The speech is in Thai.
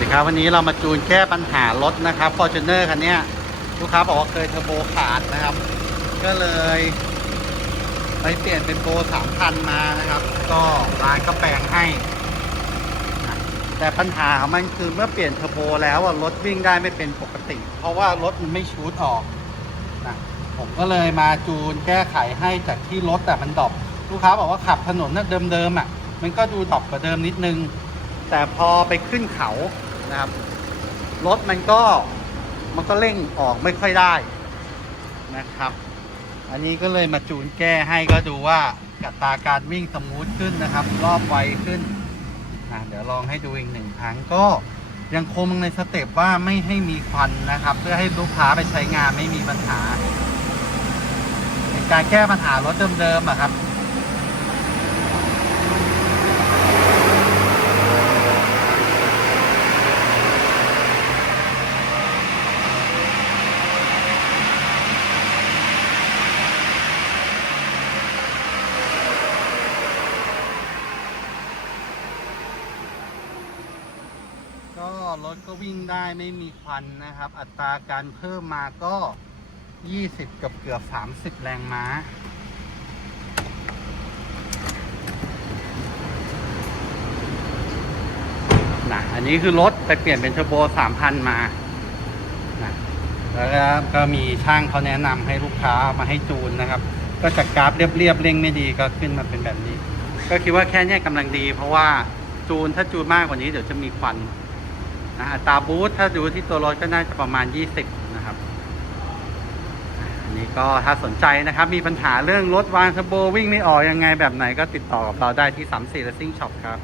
สดีครับวันนี้เรามาจูนแก้ปัญหารถนะครับ Fortuner คันนี้ลูกค้าบอกว่าเคยเทอร์โบขาดนะครับ ก็เลยไปเปลี่ยนเป็นโปร3,000มานะครับ ก็ร้านก็แปลงให้ แต่ปัญหาของมันคือเมื่อเปลี่ยนเทอร์โบแล้วรถวิ่งได้ไม่เป็นปกติ เพราะว่ารถมันไม่ชูดออกนะผมก็เลยมาจูนแก้ไขให้จากที่รถแต่มันดอปลูกค้าบอกว่าขับถนนนะเดิมๆอะมันก็ดูดอปกว่าเดิมนิดนึงแต่พอไปขึ้นเขา นะครับ รถมันก็มันก็เร่งออกไม่ค่อยได้นะครับ อันนี้ก็เลยมาจูนแก้ให้ก็ดูว่ากัตราการวิ่งสมูทขึ้นนะครับ รอบไวขึ้นอะเดี๋ยวลองให้ดูอีกหนึ่งครั้งก็ยังคงในสเต็ปว่าไม่ให้มีควันนะครับ เพื่อให้ลูกค้าไปใช้งานไม่มีปัญหาเป็นการแก้ปัญหารถเดิมๆอะครับ ก็รถก็วิ่งได้ไม่มีควันนะครับ อัตราการเพิ่มมาก็ 20กับเกือบ 30 แรงม้า นะ อันนี้คือรถไปเปลี่ยนเป็นเทอร์โบ 3,000 มา นะแล้วก็ก็มีช่างเขาแนะนำให้ลูกค้ามาให้จูนนะครับ ก็จากกราฟเรียบๆเร่งไม่ดีก็ขึ้นมาเป็นแบบนี้ ก็คิดว่าแค่เนี้ยกำลังดี เพราะว่าจูนถ้าจูนมากกว่านี้เดี๋ยวจะมีควัน นะอัตราบูธถ้าดูที่ตัวรถก็น่าจะประมาณ 20 นะครับ อันนี้ก็ถ้าสนใจนะครับ มีปัญหาเรื่องรถวางเทอร์โบวิ่งไม่ออกยังไงแบบไหนก็ติดต่อกับเราได้ที่34 Racing Shop ครับ